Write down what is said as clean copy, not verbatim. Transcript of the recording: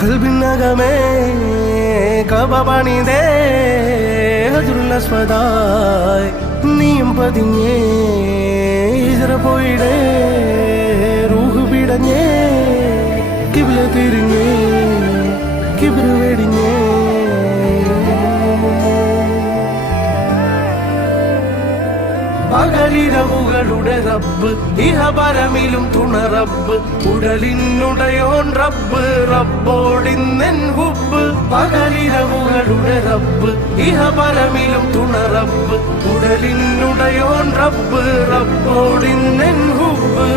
കൽബിനകമേ കബപണിതേ ഹജറുല്ലസ്വദായ് നീയും പതിഞ്ഞേ ഹിജ്റ പോയിടേ റൂഹ് പിടഞ്ഞേ കിബ്ല തിരിഞ്ഞേ കിബ്ർ വെടിഞ്ഞേ പകലിരവുകളുടെ റബ്ബ് ഇഹപരമിലും തുണ റബ്ബ് ഉടലിനുടയോൻ റബ്ബ് റബ്ബോടിന്നെൻ ഹുബ്ബ് പകലിരവുകളുടെ റബ്ബ് ഇഹപരമിലും തുണ റബ്ബ് ഉടലിനുടയോൻ റബ്ബ് റബ്ബോടിന്നെൻ ഹുബ്ബ്